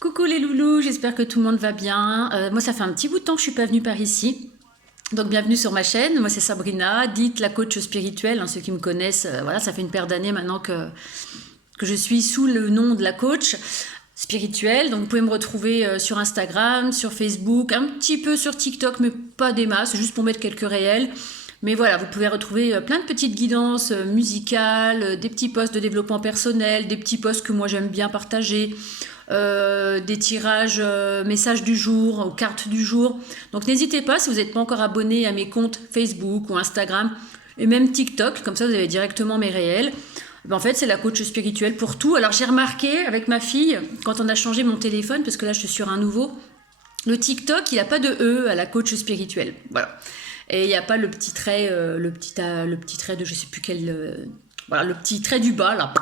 Coucou les loulous, j'espère que tout le monde va bien. Moi, ça fait un petit bout de temps que je suis pas venue par ici. Donc, bienvenue sur ma chaîne. Moi, c'est Sabrina, dite la coach spirituelle. Ceux qui me connaissent, voilà, ça fait une paire d'années maintenant que je suis sous le nom de la coach spirituelle. Donc, vous pouvez me retrouver sur Instagram, sur Facebook, un petit peu sur TikTok, mais pas des masses, juste pour mettre quelques réels. Mais voilà, vous pouvez retrouver plein de petites guidances musicales, des petits posts de développement personnel, des petits posts que moi j'aime bien partager, des tirages messages du jour, aux cartes du jour. Donc n'hésitez pas, si vous n'êtes pas encore abonné à mes comptes Facebook ou Instagram, et même TikTok, comme ça vous avez directement mes réels. En fait, c'est la coach spirituelle pour tout. Alors j'ai remarqué avec ma fille, quand on a changé mon téléphone, parce que là je suis sur un nouveau, le TikTok, il n'a pas de E à la coach spirituelle. Voilà. Et il n'y a pas le petit trait, le petit trait de je sais plus quel. Voilà, le petit trait du bas, là.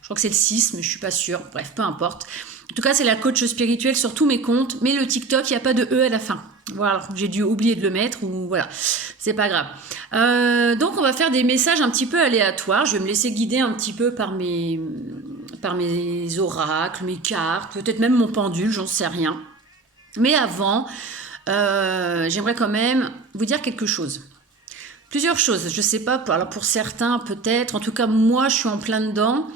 Je crois que c'est le 6, mais je suis pas sûre. Bref, peu importe. En tout cas, c'est la coach spirituelle sur tous mes comptes. Mais le TikTok, il n'y a pas de E à la fin. Voilà, j'ai dû oublier de le mettre, ou voilà, c'est pas grave. Donc, on va faire des messages un petit peu aléatoires. Je vais me laisser guider un petit peu par mes oracles, mes cartes, peut-être même mon pendule, j'en sais rien. Mais avant, j'aimerais quand même vous dire quelque chose. Plusieurs choses, je sais pas, alors pour certains peut-être, en tout cas moi je suis en plein dedans.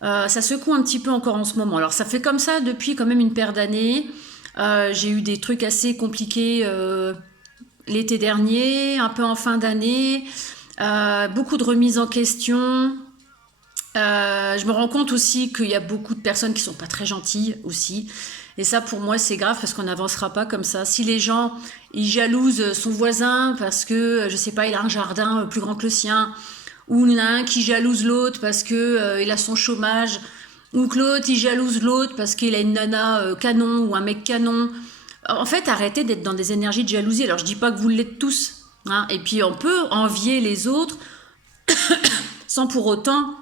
Ça secoue un petit peu encore en ce moment. Alors ça fait comme ça depuis quand même une paire d'années. J'ai eu des trucs assez compliqués l'été dernier, un peu en fin d'année, beaucoup de remises en question. Je me rends compte aussi qu'il y a beaucoup de personnes qui sont pas très gentilles aussi. Et ça, pour moi, c'est grave parce qu'on n'avancera pas comme ça. Si les gens, ils jalousent son voisin parce que, je sais pas, il a un jardin plus grand que le sien, ou il y en a un qui jalouse l'autre parce que il a son chômage, ou que l'autre, il jalouse l'autre parce qu'il a une nana canon ou un mec canon. En fait, arrêtez d'être dans des énergies de jalousie. Alors, je dis pas que vous l'êtes tous, hein. Et puis, on peut envier les autres sans pour autant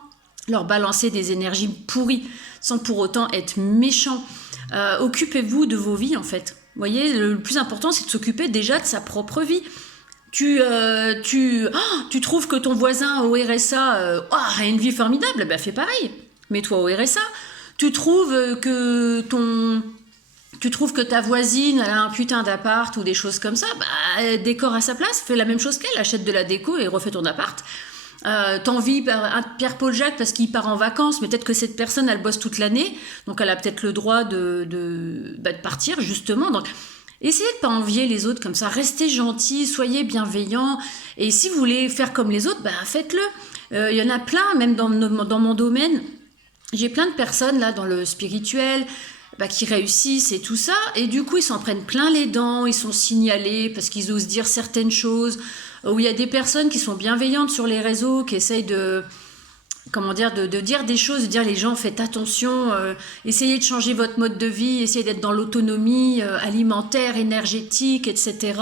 leur balancer des énergies pourries, sans pour autant être méchant. Occupez-vous de vos vies en fait. Vous voyez, le plus important c'est de s'occuper déjà de sa propre vie. Tu trouves que ton voisin au RSA a une vie formidable, ben fais pareil. Mets-toi au RSA. Tu trouves que ta voisine elle a un putain d'appart ou des choses comme ça, bah décore à sa place, fais la même chose qu'elle, achète de la déco et refais ton appart. T'envies Pierre-Paul Jacques parce qu'il part en vacances, mais peut-être que cette personne elle bosse toute l'année, donc elle a peut-être le droit de partir justement. Donc essayez de pas envier les autres comme ça, restez gentils, soyez bienveillants, et si vous voulez faire comme les autres, bah faites-le. Il y en a plein, même dans mon domaine, j'ai plein de personnes là dans le spirituel qui réussissent et tout ça, et du coup ils s'en prennent plein les dents, ils sont signalés parce qu'ils osent dire certaines choses, où il y a des personnes qui sont bienveillantes sur les réseaux, qui essayent de, comment dire, de dire des choses, de dire les gens faites attention, essayez de changer votre mode de vie, essayez d'être dans l'autonomie alimentaire, énergétique, etc.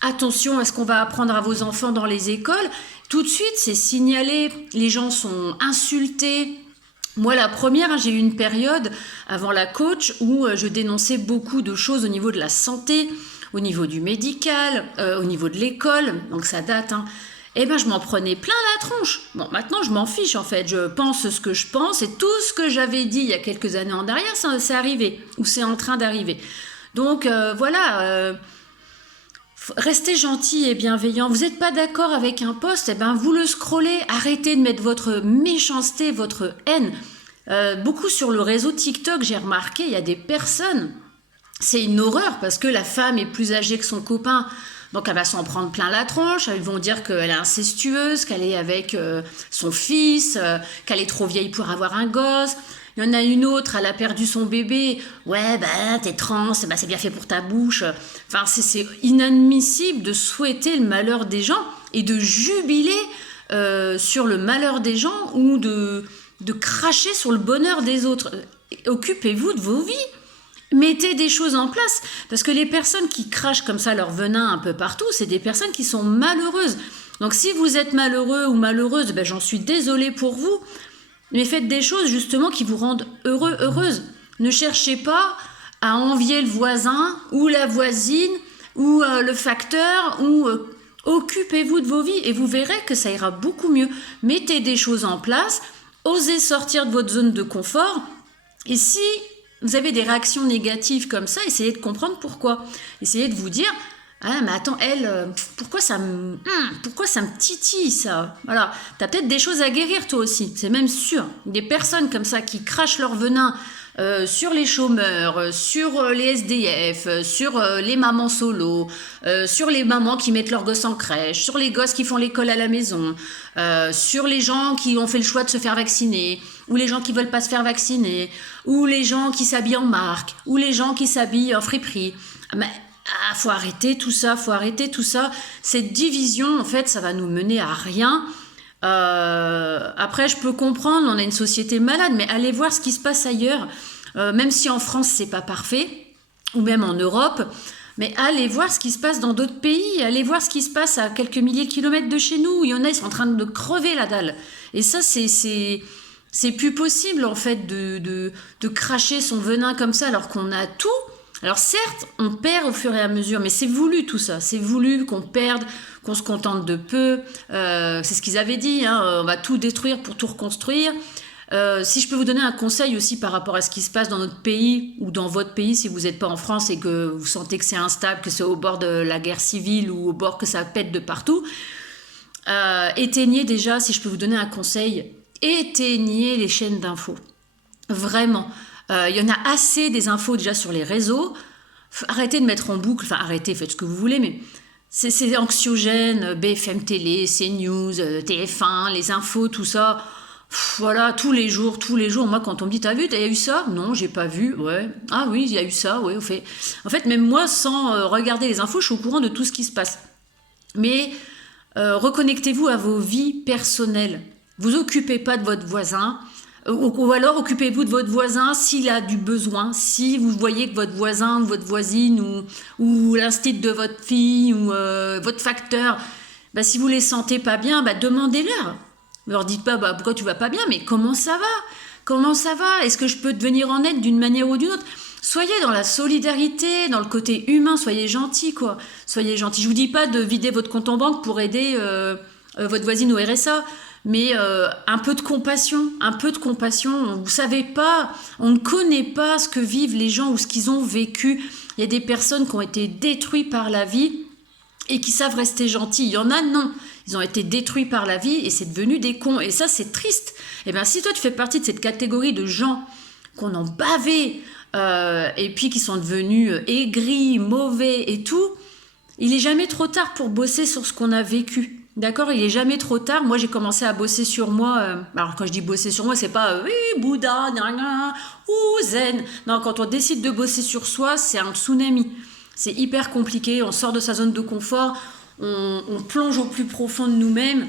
Attention à ce qu'on va apprendre à vos enfants dans les écoles. Tout de suite c'est signalé, les gens sont insultés. Moi, la première, j'ai eu une période avant la coach où je dénonçais beaucoup de choses au niveau de la santé, au niveau du médical, au niveau de l'école, donc ça date, hein. Et ben je m'en prenais plein la tronche. Bon, maintenant je m'en fiche en fait, je pense ce que je pense et tout ce que j'avais dit il y a quelques années en arrière, c'est arrivé, ou c'est en train d'arriver. Donc voilà, restez gentil et bienveillant. Vous n'êtes pas d'accord avec un post, et ben vous le scrollez, arrêtez de mettre votre méchanceté, votre haine. Beaucoup sur le réseau TikTok, j'ai remarqué, il y a des personnes, c'est une horreur parce que la femme est plus âgée que son copain, donc elle va s'en prendre plein la tronche. Ils vont dire qu'elle est incestueuse, qu'elle est avec son fils, qu'elle est trop vieille pour avoir un gosse. Il y en a une autre, elle a perdu son bébé. Ouais, t'es trans, c'est bien fait pour ta bouche. Enfin, c'est inadmissible de souhaiter le malheur des gens et de jubiler sur le malheur des gens ou de cracher sur le bonheur des autres. Occupez-vous de vos vies. Mettez des choses en place, parce que les personnes qui crachent comme ça leur venin un peu partout, c'est des personnes qui sont malheureuses. Donc si vous êtes malheureux ou malheureuse, j'en suis désolée pour vous, mais faites des choses justement qui vous rendent heureux, heureuse. Ne cherchez pas à envier le voisin ou la voisine ou le facteur ou occupez-vous de vos vies et vous verrez que ça ira beaucoup mieux. Mettez des choses en place, osez sortir de votre zone de confort, et si vous avez des réactions négatives comme ça, essayez de comprendre pourquoi. Essayez de vous dire, ah mais attends, elle, pourquoi ça me titille ça? Voilà, t'as peut-être des choses à guérir toi aussi, c'est même sûr. Des personnes comme ça qui crachent leur venin sur les chômeurs, sur les SDF, sur les mamans solo, sur les mamans qui mettent leurs gosses en crèche, sur les gosses qui font l'école à la maison, sur les gens qui ont fait le choix de se faire vacciner, ou les gens qui veulent pas se faire vacciner, ou les gens qui s'habillent en marque, ou les gens qui s'habillent en friperie. Mais faut arrêter tout ça, faut arrêter tout ça. Cette division, en fait, ça va nous mener à rien. Après, je peux comprendre, on a une société malade, mais allez voir ce qui se passe ailleurs, même si en France c'est pas parfait, ou même en Europe, mais allez voir ce qui se passe dans d'autres pays, allez voir ce qui se passe à quelques milliers de kilomètres de chez nous. Il y en a, ils sont en train de crever la dalle. Et ça, c'est plus possible en fait de cracher son venin comme ça alors qu'on a tout. Alors certes, on perd au fur et à mesure, mais c'est voulu tout ça. C'est voulu qu'on perde, qu'on se contente de peu. C'est ce qu'ils avaient dit, hein, on va tout détruire pour tout reconstruire. Si je peux vous donner un conseil aussi par rapport à ce qui se passe dans notre pays ou dans votre pays, si vous n'êtes pas en France et que vous sentez que c'est instable, que c'est au bord de la guerre civile ou au bord que ça pète de partout, éteignez déjà, si je peux vous donner un conseil, éteignez les chaînes d'infos. Vraiment. Il y en a assez des infos déjà sur les réseaux. Arrêtez de mettre en boucle, enfin arrêtez, faites ce que vous voulez, mais c'est anxiogène, BFM Télé, CNews, TF1, les infos, tout ça. Voilà, tous les jours, moi quand on me dit t'as vu, t'as eu ça? Non, j'ai pas vu, ouais. Ah oui, il y a eu ça, ouais, en fait, même moi, sans regarder les infos, je suis au courant de tout ce qui se passe. Mais reconnectez-vous à vos vies personnelles. Vous occupez pas de votre voisin, ou alors occupez-vous de votre voisin s'il a du besoin, si vous voyez que votre voisin ou votre voisine ou l'instit de votre fille ou votre facteur, bah, si vous les sentez pas bien, bah, demandez-leur. Ne leur dites pas bah, pourquoi tu vas pas bien, mais comment ça va? Comment ça va? Est-ce que je peux te venir en aide d'une manière ou d'une autre? Soyez dans la solidarité, dans le côté humain, soyez gentils, quoi. Soyez gentils. Je vous dis pas de vider votre compte en banque pour aider votre voisine au RSA, mais un peu de compassion, un peu de compassion. Vous savez pas, on ne connaît pas ce que vivent les gens ou ce qu'ils ont vécu. Il y a des personnes qui ont été détruites par la vie et qui savent rester gentils. Il y en a, non. Ils ont été détruits par la vie et c'est devenu des cons. Et ça, c'est triste. Et bien, si toi, tu fais partie de cette catégorie de gens qu'on en bavé et puis qui sont devenus aigris, mauvais et tout, il est jamais trop tard pour bosser sur ce qu'on a vécu. D'accord? Il est jamais trop tard. Moi, j'ai commencé à bosser sur moi. Alors, quand je dis bosser sur moi, c'est pas oui, Bouddha, ou zen. Non, quand on décide de bosser sur soi, c'est un tsunami. C'est hyper compliqué. On sort de sa zone de confort. On plonge au plus profond de nous-mêmes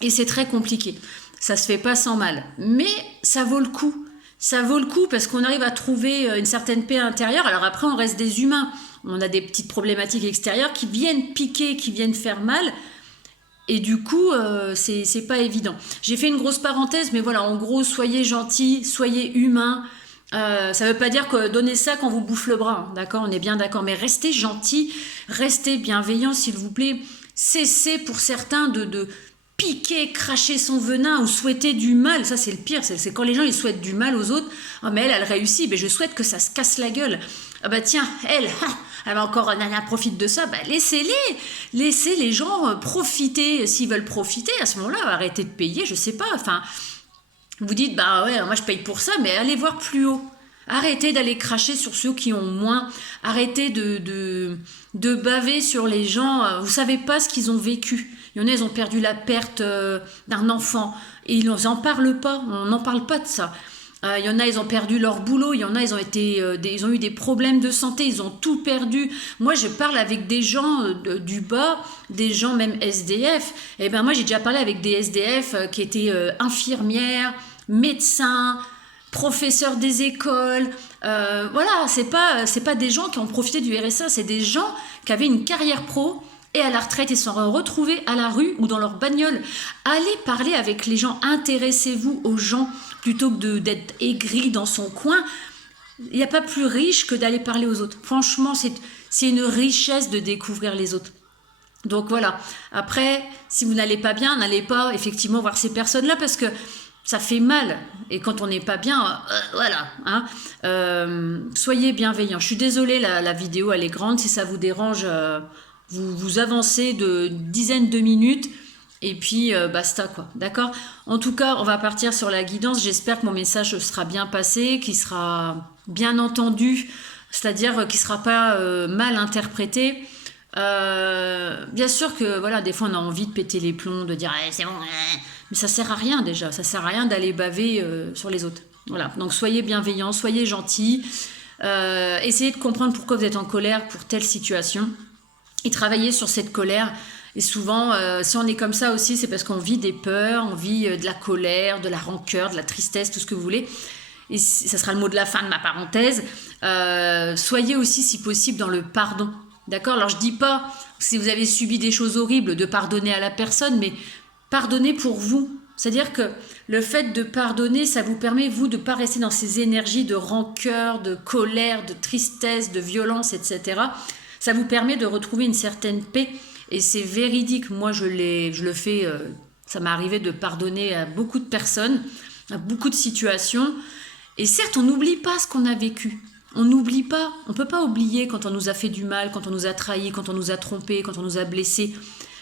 et c'est très compliqué. Ça se fait pas sans mal, mais ça vaut le coup. Ça vaut le coup parce qu'on arrive à trouver une certaine paix intérieure. Alors après, on reste des humains. On a des petites problématiques extérieures qui viennent piquer, qui viennent faire mal. Et du coup, c'est pas évident. J'ai fait une grosse parenthèse, mais voilà, en gros, soyez gentils, soyez humains. Ça veut pas dire que donnez ça quand vous bouffe le bras, hein, d'accord? On est bien d'accord, mais restez gentils, restez bienveillants, s'il vous plaît. Cessez pour certains de piquer, cracher son venin ou souhaiter du mal. Ça, c'est le pire, c'est quand les gens ils souhaitent du mal aux autres. Ah, mais elle réussit, mais je souhaite que ça se casse la gueule. Ah bah tiens, elle va encore, nana, profite de ça. Bah laissez les gens profiter, s'ils veulent profiter. À ce moment-là, arrêtez de payer, je sais pas, enfin... Vous dites, bah ouais, moi je paye pour ça, mais allez voir plus haut. Arrêtez d'aller cracher sur ceux qui ont moins. Arrêtez de baver sur les gens. Vous savez pas ce qu'ils ont vécu. Il y en a, ils ont perdu la perte d'un enfant. Et ils n'en parlent pas. On n'en parle pas de ça. Il y en a, ils ont perdu leur boulot. Il y en a, ils ont eu des problèmes de santé. Ils ont tout perdu. Moi, je parle avec des gens du bas, des gens même SDF. Et ben moi, j'ai déjà parlé avec des SDF qui étaient infirmières, médecins, professeurs des écoles. Voilà, c'est pas des gens qui ont profité du RSA. C'est des gens qui avaient une carrière pro. Et à la retraite, ils se sont retrouvés à la rue ou dans leur bagnole. Allez parler avec les gens, intéressez-vous aux gens plutôt que d'être aigri dans son coin. Il n'y a pas plus riche que d'aller parler aux autres. Franchement, c'est une richesse de découvrir les autres. Donc voilà. Après, si vous n'allez pas bien, n'allez pas effectivement voir ces personnes-là parce que ça fait mal. Et quand on n'est pas bien, voilà. Hein. Soyez bienveillants. Je suis désolée, la vidéo, elle est grande. Si ça vous dérange, vous avancez de dizaines de minutes. Et puis, basta, quoi. D'accord? En tout cas, on va partir sur la guidance. J'espère que mon message sera bien passé, qu'il sera bien entendu, c'est-à-dire qu'il ne sera pas mal interprété. Bien sûr que, voilà, des fois, on a envie de péter les plombs, de dire c'est bon, mais ça sert à rien déjà. Ça sert à rien d'aller baver sur les autres. Voilà. Donc, soyez bienveillants, soyez gentils. Essayez de comprendre pourquoi vous êtes en colère pour telle situation et travaillez sur cette colère. Et souvent, si on est comme ça aussi, c'est parce qu'on vit des peurs, on vit de la colère, de la rancœur, de la tristesse, tout ce que vous voulez. Et ça sera le mot de la fin de ma parenthèse. Soyez aussi, si possible, dans le pardon. D'accord? Alors, je dis pas, si vous avez subi des choses horribles, de pardonner à la personne, mais pardonnez pour vous. C'est-à-dire que le fait de pardonner, ça vous permet, vous, de ne pas rester dans ces énergies de rancœur, de colère, de tristesse, de violence, etc. Ça vous permet de retrouver une certaine paix. Et c'est véridique, moi je le fais, ça m'est arrivé de pardonner à beaucoup de personnes, à beaucoup de situations. Et certes, on n'oublie pas ce qu'on a vécu. On n'oublie pas, on ne peut pas oublier quand on nous a fait du mal, quand on nous a trahis, quand on nous a trompés, quand on nous a blessés.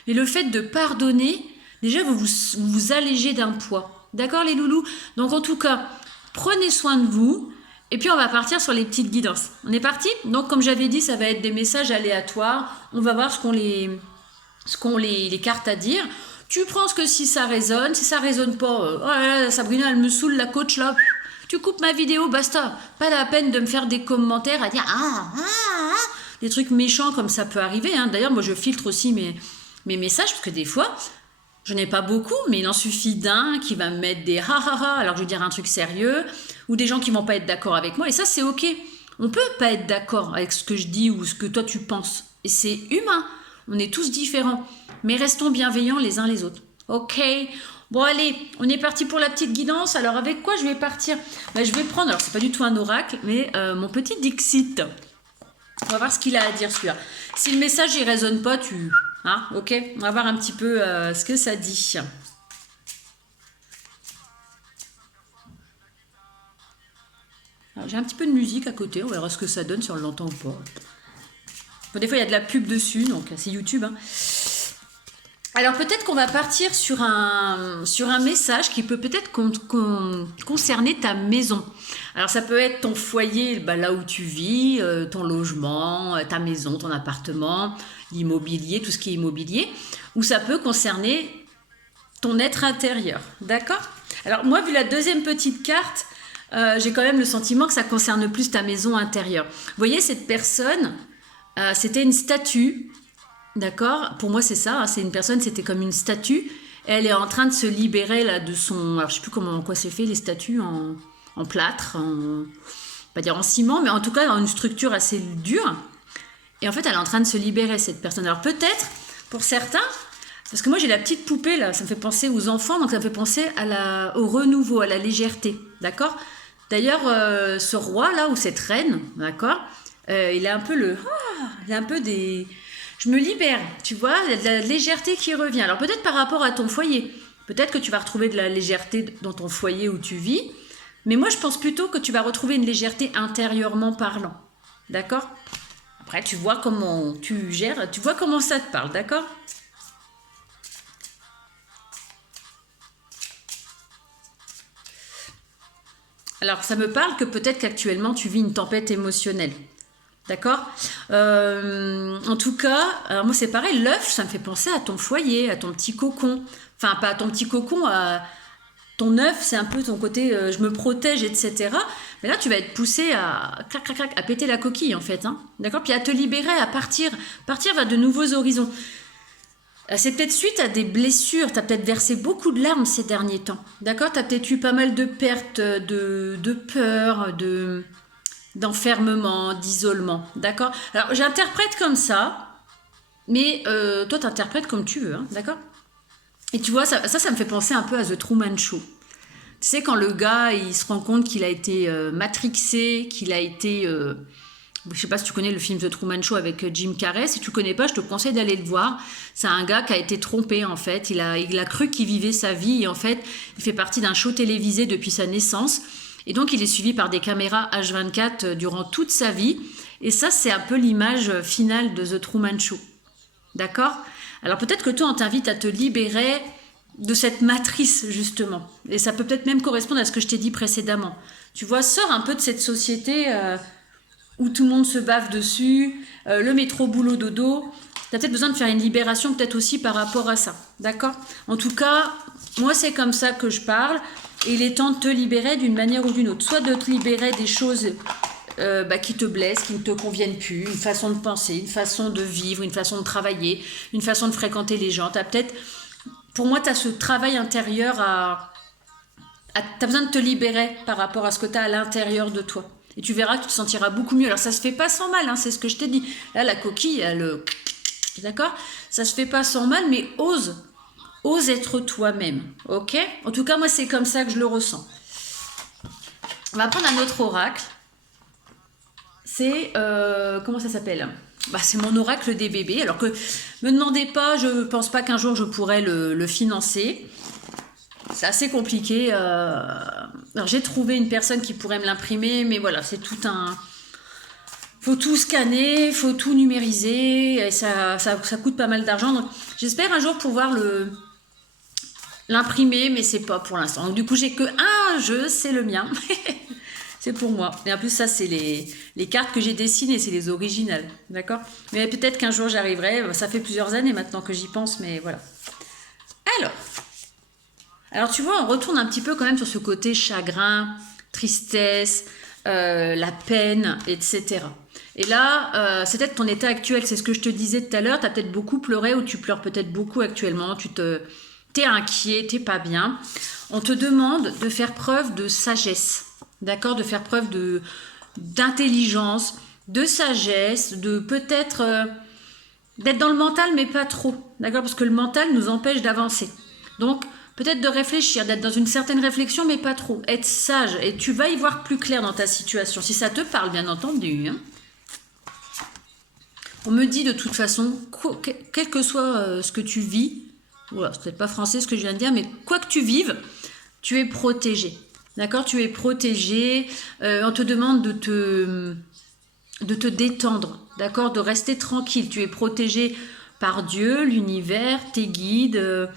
Mais le fait de pardonner, déjà vous allégez d'un poids. D'accord les loulous? Donc en tout cas, prenez soin de vous. Et puis on va partir sur les petites guidances. On est parti? Donc comme j'avais dit, ça va être des messages aléatoires. On va voir ce qu'ont les cartes à dire. Tu prends ce que si ça résonne pas, oh là là, Sabrina elle me saoule la coach là, tu coupes ma vidéo, basta. Pas la peine de me faire des commentaires à dire des trucs méchants comme ça peut arriver. Hein. D'ailleurs moi je filtre aussi mes messages parce que des fois, je n'ai pas beaucoup, mais il en suffit d'un qui va me mettre des alors que je vais dire un truc sérieux, ou des gens qui vont pas être d'accord avec moi, et ça c'est ok. On peut pas être d'accord avec ce que je dis ou ce que toi tu penses, et c'est humain. On est tous différents, mais restons bienveillants les uns les autres. Ok? Bon allez, on est parti pour la petite guidance. Alors avec quoi je vais partir? Je vais prendre, alors c'est pas du tout un oracle, mais mon petit Dixit. On va voir ce qu'il a à dire celui-là. Si le message il résonne pas, hein, ok? On va voir un petit peu ce que ça dit. J'ai un petit peu de musique à côté, on verra ce que ça donne, si on l'entend ou pas. Bon, des fois, il y a de la pub dessus, donc c'est YouTube. Hein. Alors, peut-être qu'on va partir sur un message qui peut peut-être concerner ta maison. Alors, ça peut être ton foyer, là où tu vis, ton logement, ta maison, ton appartement, l'immobilier, tout ce qui est immobilier. Ou ça peut concerner ton être intérieur, d'accord? Alors, moi, vu la deuxième petite carte, j'ai quand même le sentiment que ça concerne plus ta maison intérieure. Vous voyez, cette personne, c'était une statue, d'accord? Pour moi, c'est ça, hein, c'est une personne, c'était comme une statue. Elle est en train de se libérer là, de son... Alors, je ne sais plus quoi c'est fait, les statues en plâtre, pas dire en ciment, mais en tout cas, dans une structure assez dure. Et en fait, elle est en train de se libérer, cette personne. Alors, peut-être, pour certains... Parce que moi, j'ai la petite poupée, là, ça me fait penser aux enfants, donc ça me fait penser au renouveau, à la légèreté, d'accord? D'ailleurs, ce roi, là, ou cette reine, d'accord, il a un peu il a un peu des... Je me libère, tu vois, il y a de la légèreté qui revient. Alors, peut-être par rapport à ton foyer, peut-être que tu vas retrouver de la légèreté dans ton foyer où tu vis, mais moi, je pense plutôt que tu vas retrouver une légèreté intérieurement parlant, d'accord? Après, tu vois comment tu gères, tu vois comment ça te parle, d'accord? Alors, ça me parle que peut-être qu'actuellement, tu vis une tempête émotionnelle. D'accord? En tout cas, alors moi, c'est pareil, l'œuf, ça me fait penser à ton foyer, à ton petit cocon. Enfin, pas à ton petit cocon, à ton œuf, c'est un peu ton côté je me protège, etc. Mais là, tu vas être poussé à à péter la coquille, en fait. Hein. D'accord? Puis à te libérer, à partir vers de nouveaux horizons. C'est peut-être suite à des blessures, tu as peut-être versé beaucoup de larmes ces derniers temps, d'accord? Tu as peut-être eu pas mal de pertes, de peur, d'enfermement, d'isolement, d'accord? Alors j'interprète comme ça, mais toi tu interprètes comme tu veux, hein, d'accord? Et tu vois, ça me fait penser un peu à The Truman Show. Tu sais, quand le gars, il se rend compte qu'il a été matrixé, qu'il a été Je sais pas si tu connais le film The Truman Show avec Jim Carrey. Si tu connais pas, je te conseille d'aller le voir. C'est un gars qui a été trompé en fait. Il a cru qu'il vivait sa vie et en fait, il fait partie d'un show télévisé depuis sa naissance. Et donc, il est suivi par des caméras H24 durant toute sa vie. Et ça, c'est un peu l'image finale de The Truman Show. D'accord ? Alors peut-être que toi, on t'invite à te libérer de cette matrice, justement. Et ça peut peut-être même correspondre à ce que je t'ai dit précédemment. Tu vois, sors un peu de cette société où tout le monde se bave dessus, le métro, boulot, dodo. Tu as peut-être besoin de faire une libération, peut-être aussi par rapport à ça. D'accord ? En tout cas, moi, c'est comme ça que je parle. Et il est temps de te libérer d'une manière ou d'une autre. Soit de te libérer des choses qui te blessent, qui ne te conviennent plus, une façon de penser, une façon de vivre, une façon de travailler, une façon de fréquenter les gens. Pour moi, tu as ce travail intérieur tu as besoin de te libérer par rapport à ce que tu as à l'intérieur de toi. Et tu verras que tu te sentiras beaucoup mieux. Alors, ça se fait pas sans mal, hein, c'est ce que je t'ai dit. Là, la coquille, d'accord ? Ça se fait pas sans mal, mais ose être toi-même, ok ? En tout cas, moi, c'est comme ça que je le ressens. On va prendre un autre oracle. C'est, comment ça s'appelle ? C'est mon oracle des bébés. Alors que, me demandez pas, je pense pas qu'un jour je pourrais le financer. C'est assez compliqué. Alors, j'ai trouvé une personne qui pourrait me l'imprimer, mais voilà, c'est tout un... Faut tout scanner, faut tout numériser, et ça coûte pas mal d'argent. Donc, j'espère un jour pouvoir l'imprimer, mais c'est pas pour l'instant. Donc, du coup, j'ai que un jeu, c'est le mien. C'est pour moi. Et en plus, ça, c'est les cartes que j'ai dessinées, c'est les originales. D'accord ? Mais peut-être qu'un jour, j'arriverai. Ça fait plusieurs années maintenant que j'y pense, mais voilà. Alors, tu vois, on retourne un petit peu quand même sur ce côté chagrin, tristesse, la peine, etc. Et là, c'est peut-être ton état actuel. C'est ce que je te disais tout à l'heure. Tu as peut-être beaucoup pleuré ou tu pleures peut-être beaucoup actuellement. T'es inquiet, t'es pas bien. On te demande de faire preuve de sagesse. D'accord ? De faire preuve d'intelligence, de sagesse, de peut-être d'être dans le mental, mais pas trop. D'accord ? Parce que le mental nous empêche d'avancer. Donc, peut-être de réfléchir, d'être dans une certaine réflexion, mais pas trop. Être sage, et tu vas y voir plus clair dans ta situation. Si ça te parle, bien entendu. Hein. On me dit de toute façon, quel que soit ce que tu vis, voilà, c'est peut-être pas français ce que je viens de dire, mais quoi que tu vives, tu es protégé. D'accord ? Tu es protégé. On te demande de te détendre. D'accord ? De rester tranquille. Tu es protégé par Dieu, l'univers, tes guides,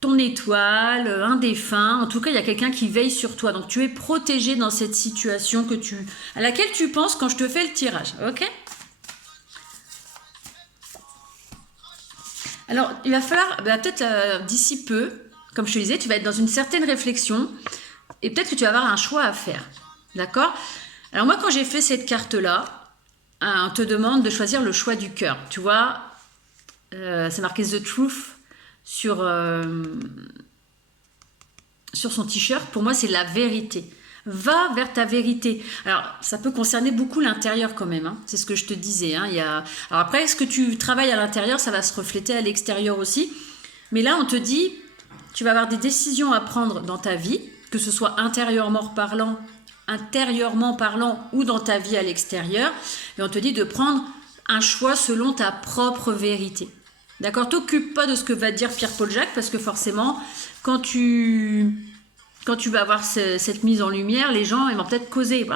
ton étoile, un défunt. En tout cas, il y a quelqu'un qui veille sur toi. Donc, tu es protégé dans cette situation à laquelle tu penses quand je te fais le tirage. Ok ? Alors, il va falloir, peut-être d'ici peu, comme je te disais, tu vas être dans une certaine réflexion et peut-être que tu vas avoir un choix à faire. D'accord ? Alors moi, quand j'ai fait cette carte-là, on te demande de choisir le choix du cœur. Tu vois, c'est marqué The Truth sur son t-shirt. Pour moi, c'est la vérité. Va vers ta vérité. Alors, ça peut concerner beaucoup l'intérieur quand même. Hein. C'est ce que je te disais. Hein. Alors après, ce que tu travailles à l'intérieur, ça va se refléter à l'extérieur aussi. Mais là, on te dit, tu vas avoir des décisions à prendre dans ta vie, que ce soit intérieurement parlant ou dans ta vie à l'extérieur. Et on te dit de prendre un choix selon ta propre vérité. D'accord ? T'occupe pas de ce que va dire Pierre-Paul Jacques, parce que forcément, quand tu vas avoir cette mise en lumière, les gens ils vont peut-être causer.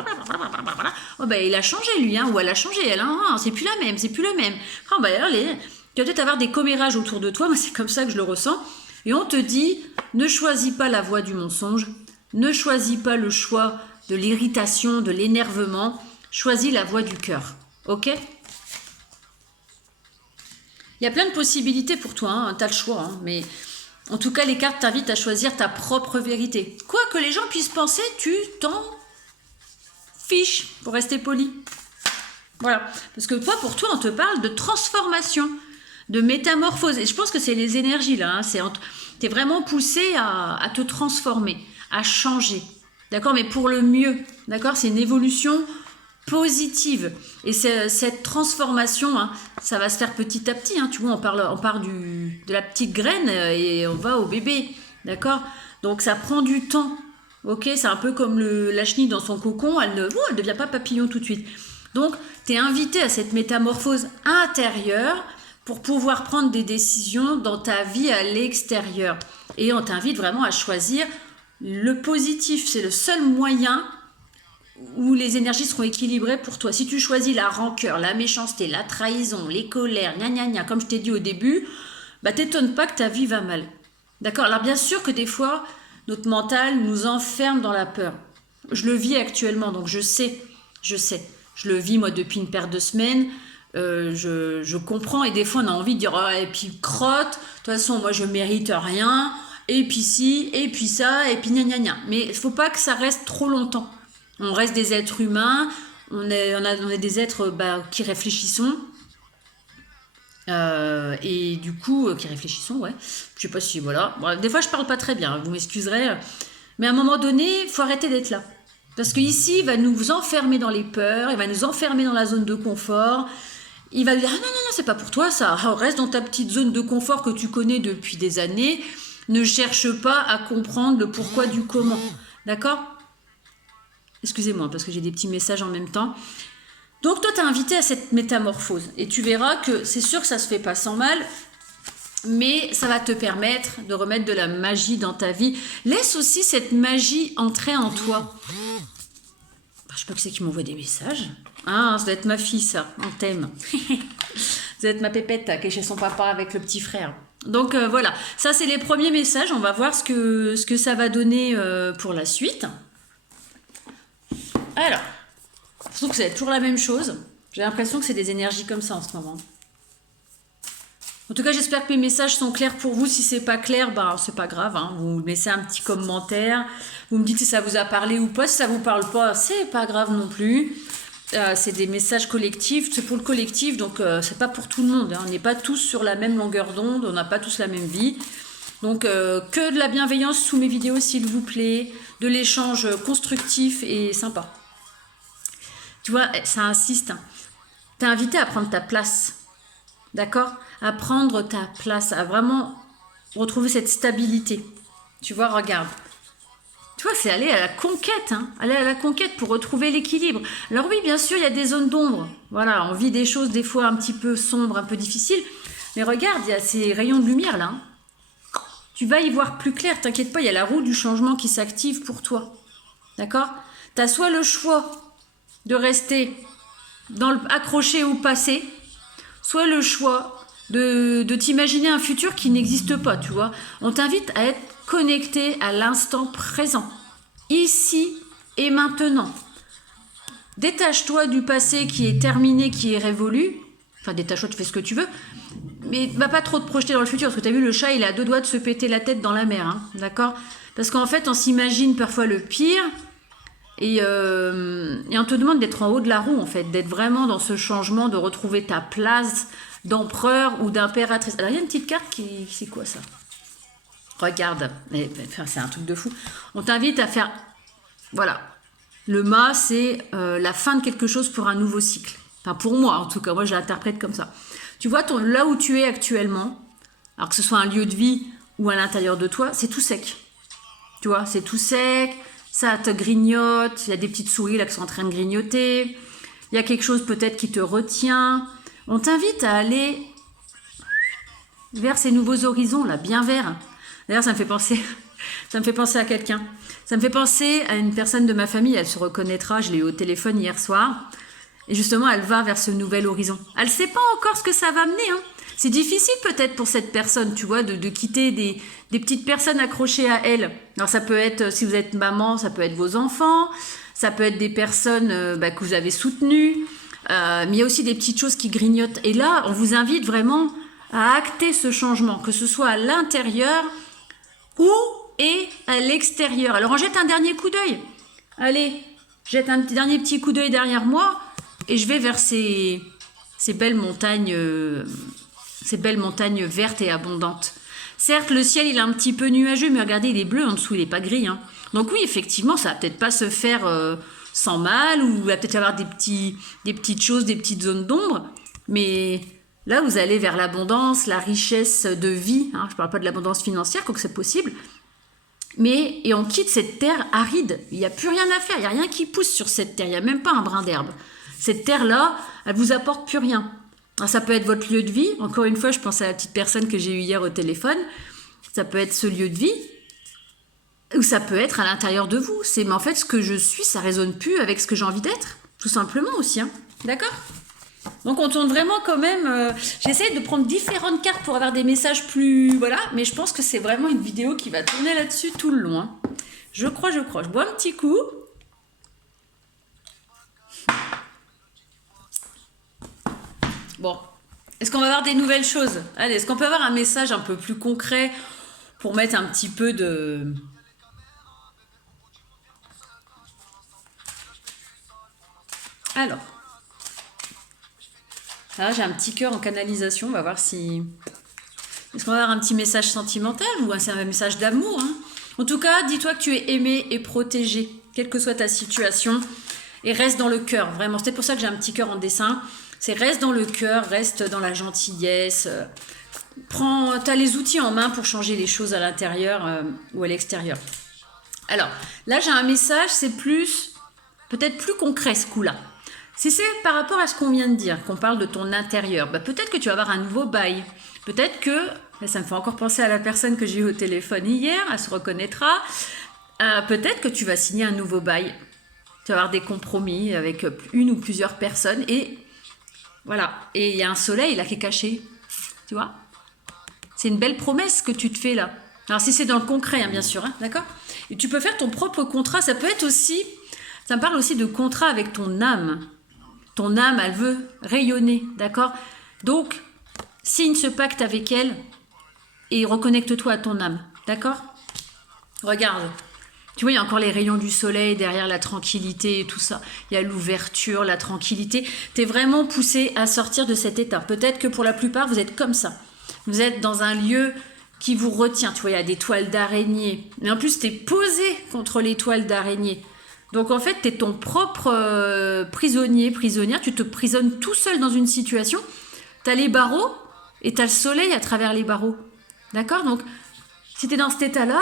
Oh il a changé lui, hein, ou elle a changé, elle, hein, c'est plus la même. Oh alors, tu vas peut-être avoir des commérages autour de toi, moi c'est comme ça que je le ressens. Et on te dit, ne choisis pas la voie du mensonge, ne choisis pas le choix de l'irritation, de l'énervement, choisis la voie du cœur. Ok ? Il y a plein de possibilités pour toi, hein, tu as le choix, hein, mais en tout cas, les cartes t'invitent à choisir ta propre vérité. Quoi que les gens puissent penser, tu t'en fiches, pour rester poli. Voilà, parce que toi, pour toi, on te parle de transformation, de métamorphose. Et je pense que c'est les énergies, là. Hein, t'es vraiment poussé à te transformer, à changer. D'accord ? Mais pour le mieux. D'accord ? C'est une évolution positive. Et cette transformation, hein, ça va se faire petit à petit. Hein, tu vois, on part de la petite graine et on va au bébé. D'accord ? Donc ça prend du temps. Ok ? C'est un peu comme la chenille dans son cocon. Elle ne devient pas papillon tout de suite. Donc, tu es invité à cette métamorphose intérieure pour pouvoir prendre des décisions dans ta vie à l'extérieur. Et on t'invite vraiment à choisir le positif. C'est le seul moyen où les énergies seront équilibrées pour toi. Si tu choisis la rancœur, la méchanceté, la trahison, les colères, gna gna gna, comme je t'ai dit au début, bah t'étonne pas que ta vie va mal. D'accord? Alors bien sûr que des fois, notre mental nous enferme dans la peur. Je le vis actuellement, donc je sais. Je le vis moi depuis une paire de semaines. Je comprends et des fois on a envie de dire oh, et puis crotte, de toute façon moi je mérite rien, et puis ci, et puis ça, et puis gna gna gna. Mais il faut pas que ça reste trop longtemps. On reste des êtres humains, on est des êtres qui réfléchissons. Et du coup, qui réfléchissons, ouais. Je sais pas si, voilà. Bon, des fois, je parle pas très bien, vous m'excuserez. Mais à un moment donné, il faut arrêter d'être là. Parce qu'ici, il va nous enfermer dans les peurs, il va nous enfermer dans la zone de confort. Il va nous dire, ah non, non, non, c'est pas pour toi ça. Reste dans ta petite zone de confort que tu connais depuis des années. Ne cherche pas à comprendre le pourquoi du comment. D'accord ? Excusez-moi, parce que j'ai des petits messages en même temps. Donc, toi, tu es invité à cette métamorphose. Et tu verras que c'est sûr que ça se fait pas sans mal, mais ça va te permettre de remettre de la magie dans ta vie. Laisse aussi cette magie entrer en toi. Je sais pas qui c'est qui m'envoie des messages. Ah, ça doit être ma fille, ça. On t'aime. Ça doit être ma pépette qui est chez son papa avec le petit frère. Donc, voilà. Ça, c'est les premiers messages. On va voir ce que ça va donner pour la suite. Alors, je trouve que c'est toujours la même chose. J'ai l'impression que c'est des énergies comme ça en ce moment. En tout cas, j'espère que mes messages sont clairs pour vous. Si c'est pas clair, c'est pas grave. Hein. Vous laissez un petit commentaire. Vous me dites si ça vous a parlé ou pas. Si ça vous parle pas, c'est pas grave non plus. C'est des messages collectifs. C'est pour le collectif, donc c'est pas pour tout le monde. Hein. On n'est pas tous sur la même longueur d'onde. On n'a pas tous la même vie. Donc, que de la bienveillance sous mes vidéos, s'il vous plaît. De l'échange constructif et sympa. Tu vois, ça insiste. Hein. T'es invité à prendre ta place. D'accord? À prendre ta place, à vraiment retrouver cette stabilité. Tu vois, regarde. Tu vois, c'est aller à la conquête. Hein. Aller à la conquête pour retrouver l'équilibre. Alors oui, bien sûr, il y a des zones d'ombre. Voilà, on vit des choses des fois un petit peu sombres, un peu difficiles. Mais regarde, il y a ces rayons de lumière là. Hein. Tu vas y voir plus clair, t'inquiète pas, il y a la roue du changement qui s'active pour toi. D'accord? Tu as soit le choix de rester accroché au passé, soit le choix de t'imaginer un futur qui n'existe pas, tu vois. On t'invite à être connecté à l'instant présent, ici et maintenant. Détache-toi du passé qui est terminé, qui est révolu. Enfin, détache-toi, tu fais ce que tu veux. Mais va pas trop te projeter dans le futur, parce que tu as vu, le chat, il a 2 doigts de se péter la tête dans la mer, hein, d'accord? Parce qu'en fait, on s'imagine parfois le pire, et on te demande d'être en haut de la roue, en fait, d'être vraiment dans ce changement, de retrouver ta place d'empereur ou d'impératrice. Alors, il y a une petite carte qui... C'est quoi, ça? Regarde, c'est un truc de fou. On t'invite à faire... Voilà. Le mât, c'est la fin de quelque chose pour un nouveau cycle. Enfin, pour moi, en tout cas, moi, je l'interprète comme ça. Tu vois, là où tu es actuellement, alors que ce soit un lieu de vie ou à l'intérieur de toi, c'est tout sec. Tu vois, c'est tout sec, ça te grignote, il y a des petites souris là qui sont en train de grignoter, il y a quelque chose peut-être qui te retient. On t'invite à aller vers ces nouveaux horizons, là, bien verts. D'ailleurs, ça me fait penser à quelqu'un. Ça me fait penser à une personne de ma famille, elle se reconnaîtra, je l'ai eu au téléphone hier soir. Et justement, elle va vers ce nouvel horizon. Elle ne sait pas encore ce que ça va mener. Hein. C'est difficile peut-être pour cette personne, tu vois, de quitter des petites personnes accrochées à elle. Alors ça peut être, si vous êtes maman, ça peut être vos enfants, ça peut être des personnes que vous avez soutenues, mais il y a aussi des petites choses qui grignotent. Et là, on vous invite vraiment à acter ce changement, que ce soit à l'intérieur ou et à l'extérieur. Alors on jette un dernier coup d'œil. Allez, jette un dernier petit coup d'œil derrière moi. Et je vais vers ces belles montagnes vertes et abondantes. Certes, le ciel, il est un petit peu nuageux, mais regardez, il est bleu en dessous, il n'est pas gris. Hein. Donc oui, effectivement, ça va peut-être pas se faire sans mal, ou il va peut-être y avoir des petites choses, des petites zones d'ombre. Mais là, vous allez vers l'abondance, la richesse de vie. Hein. Je ne parle pas de l'abondance financière, quoique c'est possible. Et on quitte cette terre aride. Il n'y a plus rien à faire, il n'y a rien qui pousse sur cette terre, il n'y a même pas un brin d'herbe. Cette terre-là, elle vous apporte plus rien. Alors, ça peut être votre lieu de vie. Encore une fois, je pense à la petite personne que j'ai eue hier au téléphone. Ça peut être ce lieu de vie. Ou ça peut être à l'intérieur de vous. Mais en fait, ce que je suis, ça résonne plus avec ce que j'ai envie d'être. Tout simplement aussi. Hein. D'accord ? Donc on tourne vraiment quand même... J'essaie de prendre différentes cartes pour avoir des messages plus... Voilà, mais je pense que c'est vraiment une vidéo qui va tourner là-dessus tout le long. Hein. Je crois. Je bois un petit coup. Bon. Est-ce qu'on va avoir des nouvelles choses? Allez, est-ce qu'on peut avoir un message un peu plus concret pour mettre un petit peu de... Alors... Là, j'ai un petit cœur en canalisation. On va voir si... Est-ce qu'on va avoir un petit message sentimental ou un message d'amour hein. En tout cas, dis-toi que tu es aimé et protégé, quelle que soit ta situation. Et reste dans le cœur, vraiment. C'est pour ça que j'ai un petit cœur en dessin. C'est reste dans le cœur, reste dans la gentillesse. T'as les outils en main pour changer les choses à l'intérieur ou à l'extérieur. Alors, là, j'ai un message, c'est peut-être plus concret ce coup-là. Si c'est par rapport à ce qu'on vient de dire, qu'on parle de ton intérieur, peut-être que tu vas avoir un nouveau bail. Peut-être que, ça me fait encore penser à la personne que j'ai eue au téléphone hier, elle se reconnaîtra. Peut-être que tu vas signer un nouveau bail. Tu vas avoir des compromis avec une ou plusieurs personnes. Et voilà. Et il y a un soleil là qui est caché. Tu vois ? C'est une belle promesse que tu te fais là. Alors si c'est dans le concret, hein, bien sûr. Hein, d'accord ? Et tu peux faire ton propre contrat. Ça peut être aussi... Ça me parle aussi de contrat avec ton âme. Ton âme, elle veut rayonner, d'accord ? Donc, signe ce pacte avec elle et reconnecte-toi à ton âme, d'accord ? Regarde, tu vois, il y a encore les rayons du soleil derrière la tranquillité et tout ça. Il y a l'ouverture, la tranquillité. Tu es vraiment poussé à sortir de cet état. Peut-être que pour la plupart, vous êtes comme ça. Vous êtes dans un lieu qui vous retient. Tu vois, il y a des toiles d'araignée. Mais en plus, tu es posé contre les toiles d'araignée. Donc en fait, tu es ton propre prisonnière, tu te prisonnes tout seul dans une situation, tu as les barreaux et tu as le soleil à travers les barreaux. D'accord ? Donc si tu es dans cet état-là,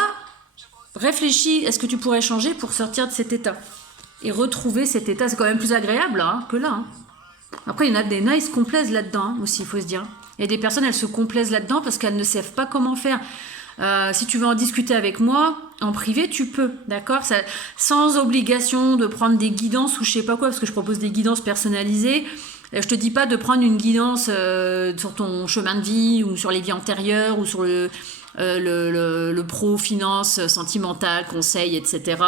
réfléchis à ce que tu pourrais changer pour sortir de cet état et retrouver cet état. C'est quand même plus agréable hein, que là. Hein. Après, il y en a des nains, ils se complaisent là-dedans hein, aussi, il faut se dire. Il y a des personnes, elles se complaisent là-dedans parce qu'elles ne savent pas comment faire. Si tu veux en discuter avec moi, en privé, tu peux, d'accord ? Sans obligation de prendre des guidances ou je sais pas quoi, parce que je propose des guidances personnalisées. Je te dis pas de prendre une guidance sur ton chemin de vie ou sur les vies antérieures ou sur le pro, finance, sentimental, conseil, etc.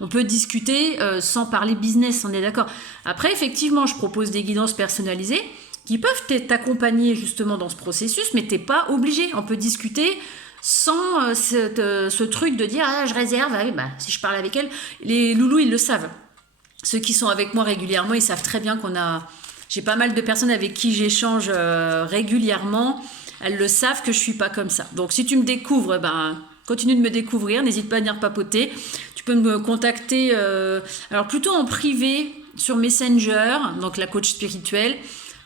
On peut discuter sans parler business, on est d'accord. Après, effectivement, je propose des guidances personnalisées qui peuvent t'accompagner justement dans ce processus, mais t'es pas obligé. On peut discuter sans ce truc de dire « Ah, je réserve, si je parle avec elle ». Les loulous, ils le savent. Ceux qui sont avec moi régulièrement, ils savent très bien j'ai pas mal de personnes avec qui j'échange régulièrement. Elles le savent que je suis pas comme ça. Donc, si tu me découvres, continue de me découvrir. N'hésite pas à venir papoter. Tu peux me contacter, alors plutôt en privé sur Messenger, donc la coach spirituelle,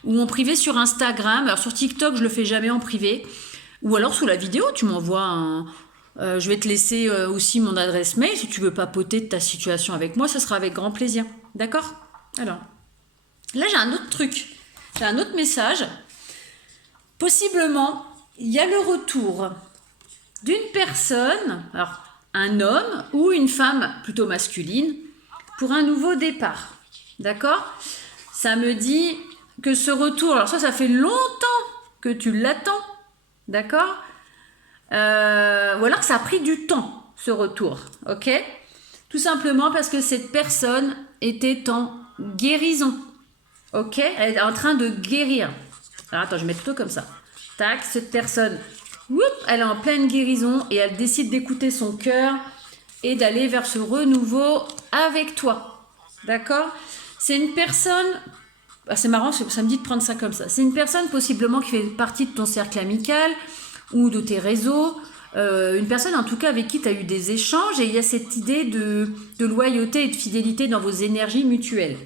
ou en privé sur Instagram. Alors, sur TikTok, je le fais jamais en privé. Ou alors sous la vidéo, tu m'envoies je vais te laisser aussi mon adresse mail. Si tu veux papoter de ta situation avec moi, ce sera avec grand plaisir. D'accord ? Alors, là j'ai un autre truc. J'ai un autre message. Possiblement, il y a le retour d'une personne, alors un homme ou une femme plutôt masculine, pour un nouveau départ. D'accord ? Ça me dit que ce retour, alors ça fait longtemps que tu l'attends. D'accord ? Ou alors que ça a pris du temps, ce retour. Ok ? Tout simplement parce que cette personne était en guérison. Ok ? Elle est en train de guérir. Alors attends, je mets plutôt comme ça. Tac, cette personne, elle est en pleine guérison et elle décide d'écouter son cœur et d'aller vers ce renouveau avec toi. D'accord ? C'est une personne... c'est marrant, ça me dit de prendre ça comme ça. C'est une personne possiblement qui fait partie de ton cercle amical ou de tes réseaux. Une personne en tout cas avec qui tu as eu des échanges et il y a cette idée de loyauté et de fidélité dans vos énergies mutuelles.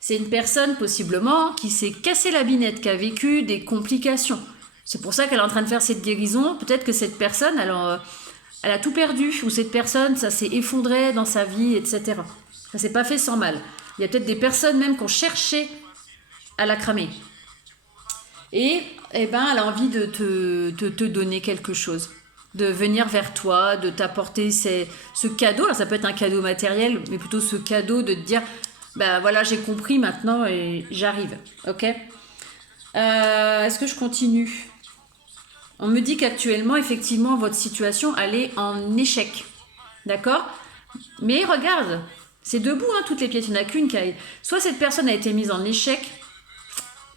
C'est une personne possiblement qui s'est cassé la binette, qui a vécu des complications. C'est pour ça qu'elle est en train de faire cette guérison. Peut-être que cette personne, elle a tout perdu. Ou cette personne, ça s'est effondré dans sa vie, etc. Ça s'est pas fait sans mal. Il y a peut-être des personnes même qui ont cherché elle a cramé. Et ben, elle a envie de te donner quelque chose, de venir vers toi, de t'apporter ce cadeau. Alors ça peut être un cadeau matériel, mais plutôt ce cadeau de te dire, ben voilà, j'ai compris maintenant et j'arrive. Ok. Est-ce que je continue? On me dit qu'actuellement, effectivement, votre situation, elle est en échec. D'accord? Mais regarde, c'est debout, hein, toutes les pièces. Il n'y en a qu'une qui a... Soit cette personne a été mise en échec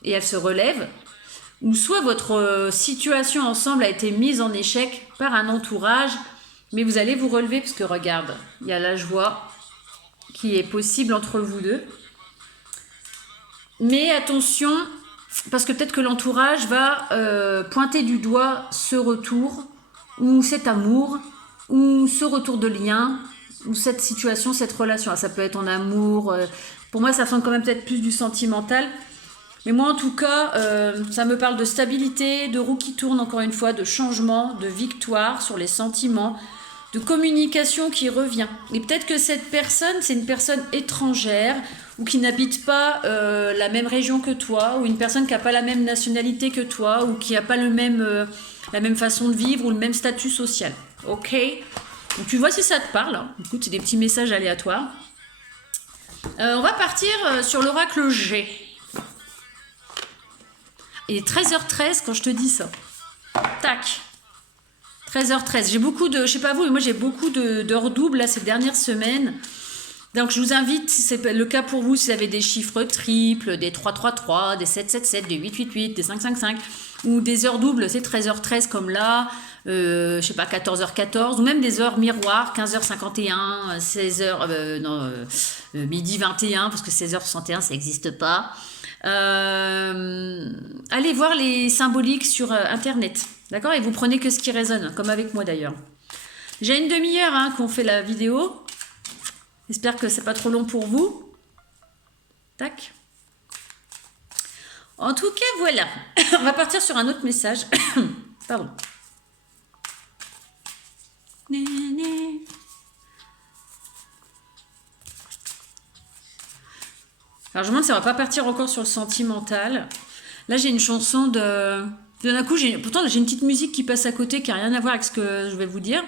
et elle se relève, ou soit votre situation ensemble a été mise en échec par un entourage, mais vous allez vous relever parce que regarde, il y a la joie qui est possible entre vous deux. Mais attention, parce que peut-être que l'entourage va pointer du doigt ce retour, ou cet amour, ou ce retour de lien, ou cette situation, cette relation. Ça peut être en amour. Pour moi, ça semble quand même peut-être plus du sentimental. Mais moi, en tout cas, ça me parle de stabilité, de roue qui tourne, encore une fois, de changement, de victoire sur les sentiments, de communication qui revient. Et peut-être que cette personne, c'est une personne étrangère ou qui n'habite pas la même région que toi, ou une personne qui n'a pas la même nationalité que toi, ou qui n'a pas la même façon de vivre ou le même statut social. Ok? Donc tu vois si ça te parle. Hein. Écoute, c'est des petits messages aléatoires. On va partir sur l'oracle G. Il est 13h13 quand je te dis ça. Tac. 13h13. J'ai beaucoup de... Je sais pas vous, mais moi j'ai beaucoup d'heures doubles là, ces dernières semaines. Donc je vous invite, si c'est le cas pour vous, si vous avez des chiffres triples, des 333, des 777, des 888, des 555, ou des heures doubles, c'est 13h13 comme là, je sais pas, 14h14, ou même des heures miroirs, 15h51, 16h, midi 21, parce que 16h61, ça n'existe pas. Allez voir les symboliques sur Internet, d'accord? Et vous prenez que ce qui résonne, comme avec moi d'ailleurs. J'ai une demi-heure hein, qu'on fait la vidéo. J'espère que c'est pas trop long pour vous. Tac. En tout cas, voilà. On va partir sur un autre message. Pardon. Alors je me demande si on va pas partir encore sur le sentimental. Là j'ai une chanson de... D'un coup, pourtant j'ai une petite musique qui passe à côté qui n'a rien à voir avec ce que je vais vous dire.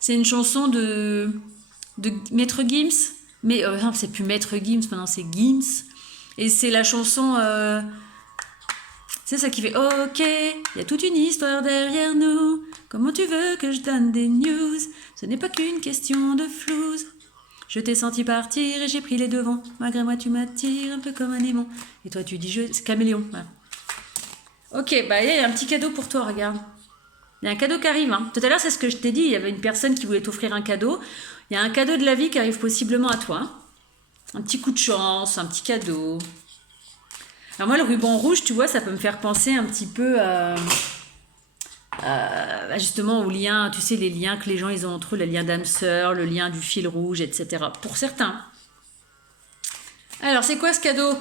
C'est une chanson de Maître Gims. Mais non, c'est plus Maître Gims, maintenant c'est Gims. Et c'est la chanson... c'est ça qui fait OK, il y a toute une histoire derrière nous. Comment tu veux que je donne des news? Ce n'est pas qu'une question de flouze. Je t'ai senti partir et j'ai pris les devants. Malgré moi, tu m'attires un peu comme un aimant. Et toi, tu dis c'est caméléon. Voilà. Ok, bah il y a un petit cadeau pour toi, regarde. Il y a un cadeau qui arrive. Hein. Tout à l'heure, c'est ce que je t'ai dit. Il y avait une personne qui voulait t'offrir un cadeau. Il y a un cadeau de la vie qui arrive possiblement à toi. Un petit coup de chance, un petit cadeau. Alors moi, le ruban rouge, tu vois, ça peut me faire penser un petit peu justement aux liens, tu sais, les liens que les gens ils ont entre eux, le lien d'âme sœur, le lien du fil rouge, etc. Pour certains. Alors, c'est quoi ce cadeau?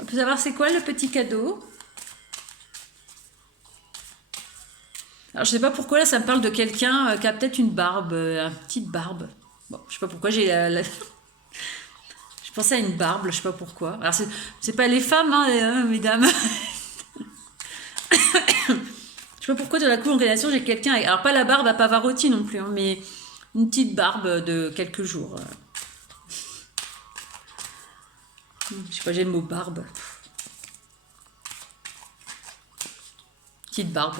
On peut savoir c'est quoi le petit cadeau? Alors, je sais pas pourquoi là, ça me parle de quelqu'un qui a peut-être une barbe, une petite barbe. Bon, je sais pas pourquoi j'ai je pensais à une barbe, je sais pas pourquoi. Alors, c'est pas les femmes, hein, mesdames. Je sais pas pourquoi, de la coup, en relation, j'ai quelqu'un... Alors, pas la barbe à Pavarotti non plus, hein, mais une petite barbe de quelques jours. Je sais pas, j'ai le mot barbe. Petite barbe.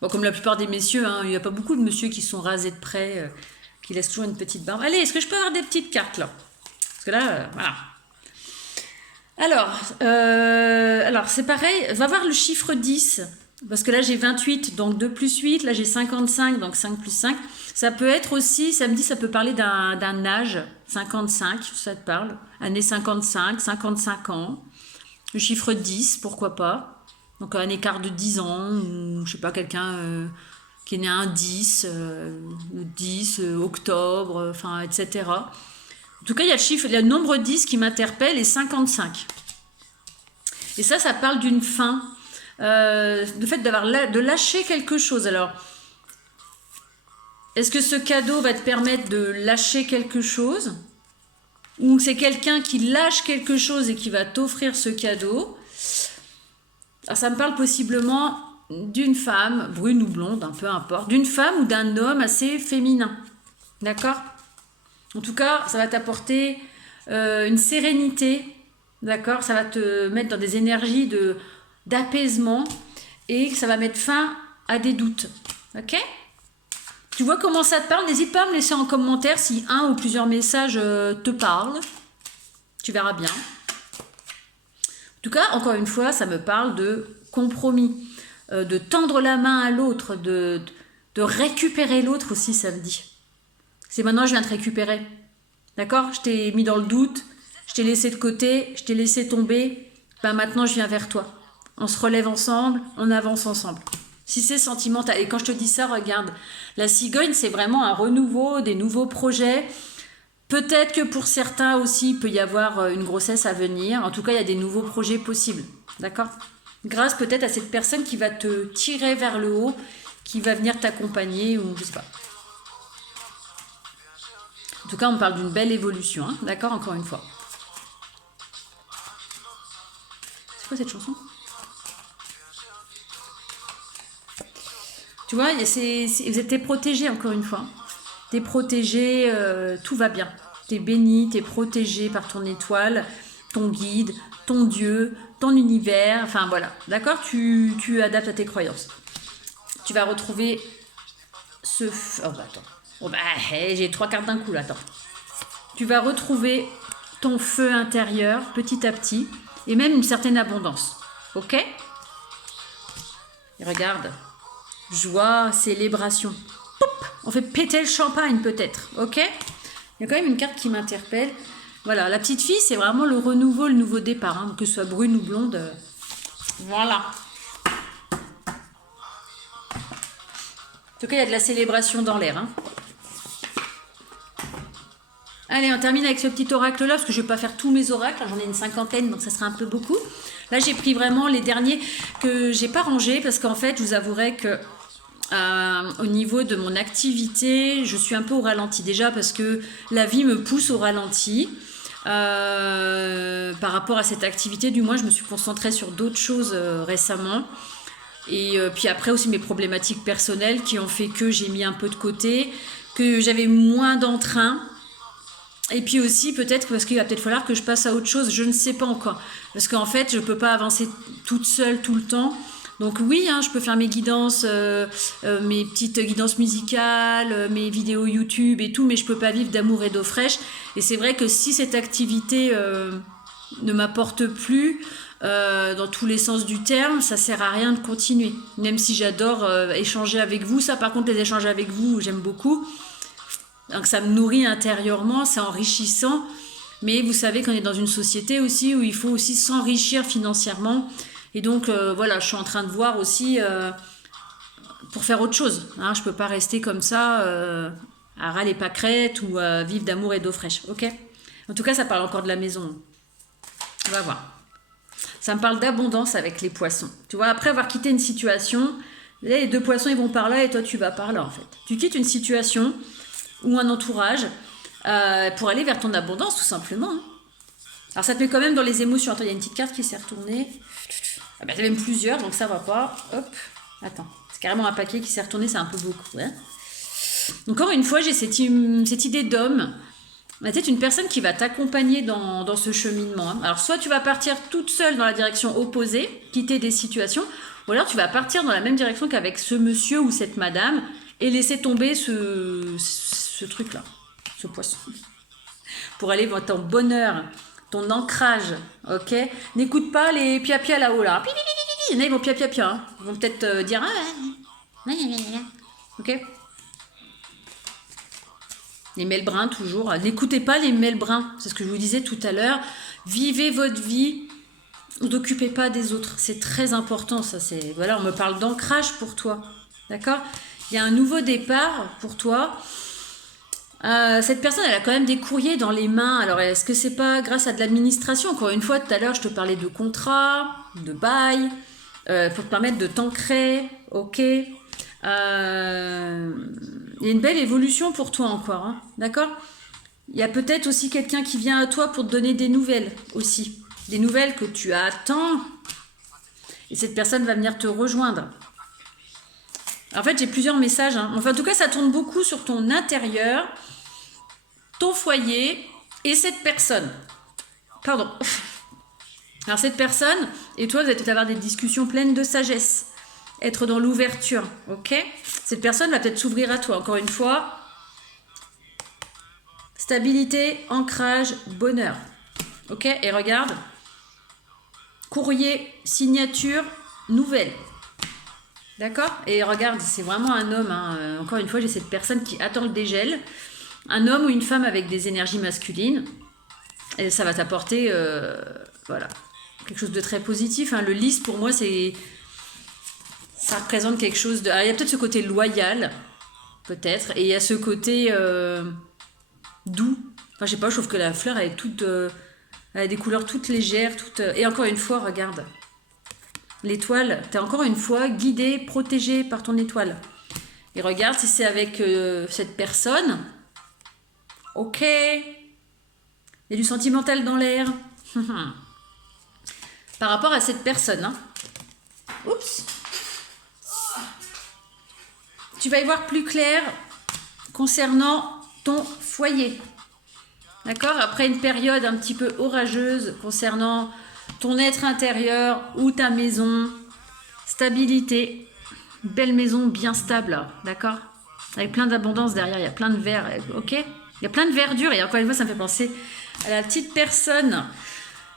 Bon, comme la plupart des messieurs, hein, il n'y a pas beaucoup de messieurs qui sont rasés de près, qui laissent toujours une petite barbe. Allez, est-ce que je peux avoir des petites cartes, là? Parce que là, voilà. Alors c'est pareil, va voir le chiffre 10. Parce que là, j'ai 28, donc 2 plus 8. Là, j'ai 55, donc 5 plus 5. Ça peut être aussi, ça me dit, ça peut parler d'un âge, 55, ça te parle. Année 55, 55 ans. Le chiffre 10, pourquoi pas. Donc, un écart de 10 ans, ou je sais pas, quelqu'un qui est né un 10, le 10, octobre, enfin, etc. En tout cas, il y a le nombre 10 qui m'interpelle et 55. Et ça parle d'une fin. Le fait de lâcher quelque chose. Alors, est-ce que ce cadeau va te permettre de lâcher quelque chose ou c'est quelqu'un qui lâche quelque chose et qui va t'offrir ce cadeau. Alors ça me parle possiblement d'une femme, brune ou blonde, peu importe, d'une femme ou d'un homme assez féminin. D'accord? En tout cas, ça va t'apporter une sérénité. D'accord? Ça va te mettre dans des énergies d'apaisement et ça va mettre fin à des doutes. Ok? Tu vois comment ça te parle? N'hésite pas à me laisser en commentaire si un ou plusieurs messages te parlent. Tu verras bien. En tout cas, encore une fois, ça me parle de compromis, de tendre la main à l'autre, de récupérer l'autre aussi, ça me dit. C'est maintenant, je viens te récupérer. D'accord? Je t'ai mis dans le doute, je t'ai laissé de côté, je t'ai laissé tomber. Ben maintenant, je viens vers toi. On se relève ensemble, on avance ensemble. Si c'est sentimental, et quand je te dis ça, regarde, la cigogne, c'est vraiment un renouveau, des nouveaux projets. Peut-être que pour certains aussi, il peut y avoir une grossesse à venir. En tout cas, il y a des nouveaux projets possibles. D'accord? Grâce peut-être à cette personne qui va te tirer vers le haut, qui va venir t'accompagner, ou je sais pas. En tout cas, on parle d'une belle évolution. Hein, d'accord? Encore une fois. C'est quoi cette chanson? Tu vois, t'es protégé encore une fois. T'es protégé, tout va bien. T'es béni, t'es protégé par ton étoile, ton guide, ton Dieu, ton univers. Enfin voilà, d'accord? Tu adaptes à tes croyances. Tu vas retrouver ce... Oh bah attends. Oh bah, j'ai 3 cartes d'un coup là, attends. Tu vas retrouver ton feu intérieur petit à petit et même une certaine abondance. Ok? Et regarde. Joie, célébration. Poup, on fait péter le champagne peut-être, ok? Il y a quand même une carte qui m'interpelle. Voilà, la petite fille, c'est vraiment le renouveau, le nouveau départ, hein, que ce soit brune ou blonde. Voilà. En tout cas, il y a de la célébration dans l'air. Hein. Allez, on termine avec ce petit oracle-là, parce que je ne vais pas faire tous mes oracles, j'en ai une 50aine, donc ça sera un peu beaucoup. Là, j'ai pris vraiment les derniers que j'ai pas rangés, parce qu'en fait, je vous avouerai que au niveau de mon activité, je suis un peu au ralenti. Déjà parce que la vie me pousse au ralenti. Par rapport à cette activité, du moins, je me suis concentrée sur d'autres choses récemment. Et puis après aussi mes problématiques personnelles qui ont fait que j'ai mis un peu de côté, que j'avais moins d'entrain. Et puis aussi peut-être parce qu'il va peut-être falloir que je passe à autre chose, je ne sais pas encore. Parce qu'en fait, je ne peux pas avancer toute seule tout le temps. Donc oui, hein, je peux faire mes guidances, mes petites guidances musicales, mes vidéos YouTube et tout, mais je ne peux pas vivre d'amour et d'eau fraîche. Et c'est vrai que si cette activité ne m'apporte plus, dans tous les sens du terme, ça ne sert à rien de continuer. Même si j'adore échanger avec vous, ça par contre les échanges avec vous, j'aime beaucoup. Donc ça me nourrit intérieurement, c'est enrichissant. Mais vous savez qu'on est dans une société aussi où il faut aussi s'enrichir financièrement. Et donc, voilà, je suis en train de voir aussi pour faire autre chose. Hein, je ne peux pas rester comme ça à râler pâquerettes ou à vivre d'amour et d'eau fraîche. Ok? En tout cas, ça parle encore de la maison. On va voir. Ça me parle d'abondance avec les poissons. Tu vois, après avoir quitté une situation, là, les 2 poissons, ils vont par là et toi, tu vas par là, en fait. Tu quittes une situation ou un entourage pour aller vers ton abondance, tout simplement. Hein. Alors, ça te met quand même dans les émotions. Attends, il y a une petite carte qui s'est retournée. Ah ben, il y a même plusieurs, donc ça va pas. Hop, attends. C'est carrément un paquet qui s'est retourné, c'est un peu beaucoup. Hein. Encore une fois, j'ai cette idée d'homme. Peut-être une personne qui va t'accompagner dans ce cheminement. Hein. Alors, soit tu vas partir toute seule dans la direction opposée, quitter des situations, ou alors tu vas partir dans la même direction qu'avec ce monsieur ou cette madame et laisser tomber ce truc-là, ce poisson. Pour aller vers ton bonheur, ton ancrage, ok? N'écoute pas les pia-pia là-haut, là. Il y en a, ils vont pia-pia-pia. Hein. Ils vont peut-être dire... Ok? Les melbrins, toujours. N'écoutez pas les melbrins. C'est ce que je vous disais tout à l'heure. Vivez votre vie. Ne vous occupez pas des autres. C'est très important, ça. Voilà, on me parle d'ancrage pour toi. D'accord? Il y a un nouveau départ pour toi. Cette personne, elle a quand même des courriers dans les mains. Alors, est-ce que c'est pas grâce à de l'administration? Encore une fois, tout à l'heure, je te parlais de contrat, de bail, pour te permettre de t'ancrer, ok? Il y a une belle évolution pour toi encore, hein, d'accord? Il y a peut-être aussi quelqu'un qui vient à toi pour te donner des nouvelles aussi. Des nouvelles que tu attends. Et cette personne va venir te rejoindre. En fait, j'ai plusieurs messages. Hein. Enfin, en tout cas, ça tourne beaucoup sur ton intérieur, ton foyer et cette personne. Pardon. Alors, cette personne et toi, vous allez peut-être avoir des discussions pleines de sagesse. Être dans l'ouverture, ok? Cette personne va peut-être s'ouvrir à toi. Encore une fois, stabilité, ancrage, bonheur. Ok? Et regarde. Courrier, signature, nouvelle. D'accord? Et regarde, c'est vraiment un homme. Hein. Encore une fois, j'ai cette personne qui attend le dégel. Un homme ou une femme avec des énergies masculines. Et ça va t'apporter voilà, quelque chose de très positif. Hein. Le lys, pour moi, ça représente quelque chose de... Alors, il y a peut-être ce côté loyal, peut-être. Et il y a ce côté doux. Enfin, je sais pas, je trouve que la fleur, elle est toute... elle a des couleurs toutes légères. Et encore une fois, regarde. L'étoile, tu es encore une fois guidé, protégé par ton étoile. Et regarde si c'est avec cette personne. Ok. Il y a du sentimental dans l'air. Par rapport à cette personne. Hein. Oups. Tu vas y voir plus clair concernant ton foyer. D'accord? Après une période un petit peu orageuse concernant ton être intérieur ou ta maison, stabilité, belle maison bien stable, d'accord? Avec plein d'abondance derrière, il y a plein de verre, ok? Il y a plein de verdure et encore une fois, ça me fait penser à la petite personne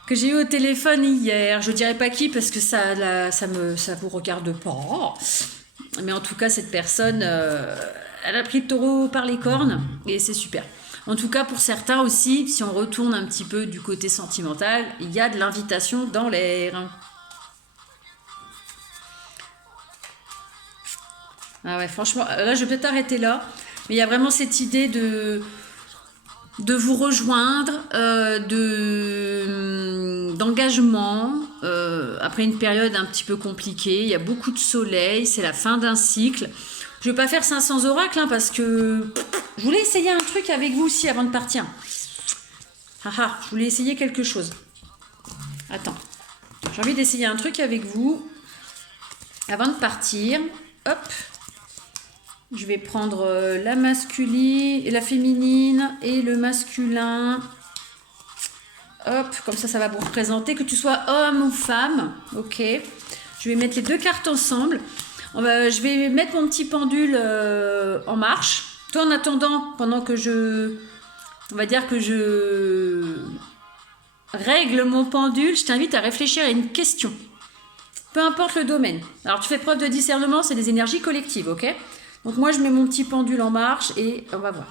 que j'ai eue au téléphone hier. Je dirais pas qui parce que ça vous regarde pas. Mais en tout cas, cette personne, elle a pris le taureau par les cornes et c'est super. En tout cas, pour certains aussi, si on retourne un petit peu du côté sentimental, il y a de l'invitation dans l'air. Ah ouais, franchement, là, je vais peut-être arrêter là. Mais il y a vraiment cette idée de vous rejoindre, d'engagement, après une période un petit peu compliquée. Il y a beaucoup de soleil, c'est la fin d'un cycle. Je vais pas faire 500 oracles hein, parce que je voulais essayer un truc avec vous aussi avant de partir. Je voulais essayer quelque chose. Attends, j'ai envie d'essayer un truc avec vous avant de partir. Hop, je vais prendre la masculine, la féminine et le masculin. Hop, comme ça va vous représenter, que tu sois homme ou femme. Ok, je vais mettre les deux cartes ensemble. Je vais mettre mon petit pendule en marche. Toi, en attendant, pendant que on va dire que je règle mon pendule, je t'invite à réfléchir à une question. Peu importe le domaine. Alors, tu fais preuve de discernement, c'est des énergies collectives, ok? Donc, moi, je mets mon petit pendule en marche et on va voir.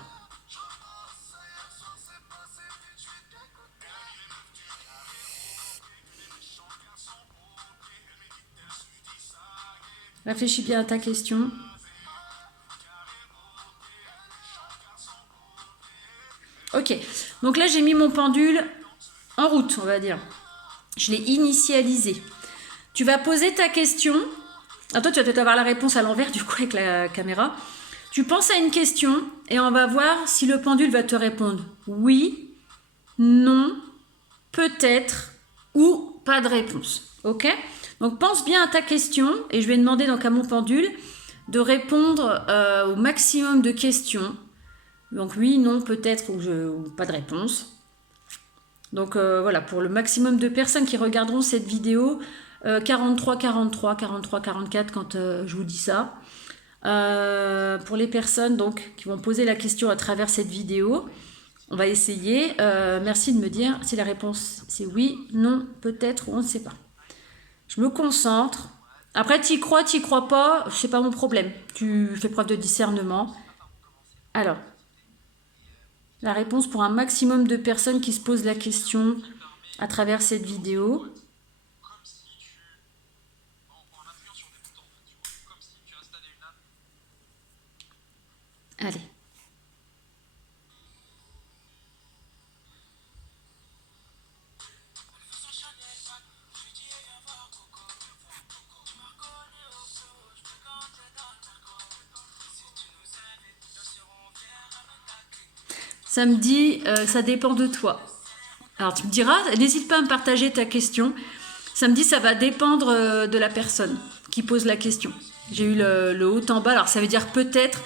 Réfléchis bien à ta question. Ok, donc là j'ai mis mon pendule en route, on va dire. Je l'ai initialisé. Tu vas poser ta question. Ah, toi, tu vas peut-être avoir la réponse à l'envers du coup avec la caméra. Tu penses à une question et on va voir si le pendule va te répondre oui, non, peut-être ou pas de réponse. Ok? Donc pense bien à ta question et je vais demander donc à mon pendule de répondre au maximum de questions. Donc oui, non, peut-être ou pas de réponse. Donc voilà, pour le maximum de personnes qui regarderont cette vidéo, 43, 43, 43, 44 quand je vous dis ça. Pour les personnes donc qui vont poser la question à travers cette vidéo, on va essayer. Merci de me dire si la réponse c'est oui, non, peut-être ou on ne sait pas. Je me concentre. Après, t'y crois pas, c'est pas mon problème. Tu fais preuve de discernement. Alors, la réponse pour un maximum de personnes qui se posent la question à travers cette vidéo. Allez. Ça me dit, ça dépend de toi. Alors tu me diras, n'hésite pas à me partager ta question. Ça me dit, ça va dépendre de la personne qui pose la question. J'ai eu le haut en bas, alors ça veut dire peut-être,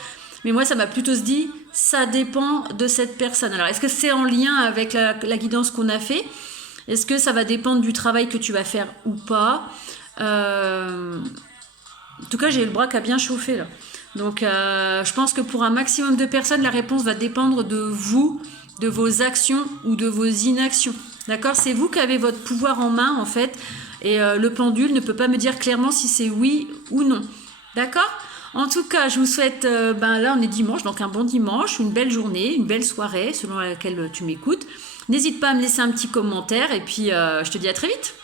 mais moi ça m'a plutôt dit, ça dépend de cette personne. Alors est-ce que c'est en lien avec la guidance qu'on a fait? Est-ce que ça va dépendre du travail que tu vas faire ou pas? En tout cas, j'ai le bras qui a bien chauffé là. Donc je pense que pour un maximum de personnes, la réponse va dépendre de vous, de vos actions ou de vos inactions. D'accord? C'est vous qui avez votre pouvoir en main en fait. Et le pendule ne peut pas me dire clairement si c'est oui ou non. D'accord? En tout cas, je vous souhaite, là on est dimanche, donc un bon dimanche, une belle journée, une belle soirée selon laquelle tu m'écoutes. N'hésite pas à me laisser un petit commentaire et puis je te dis à très vite.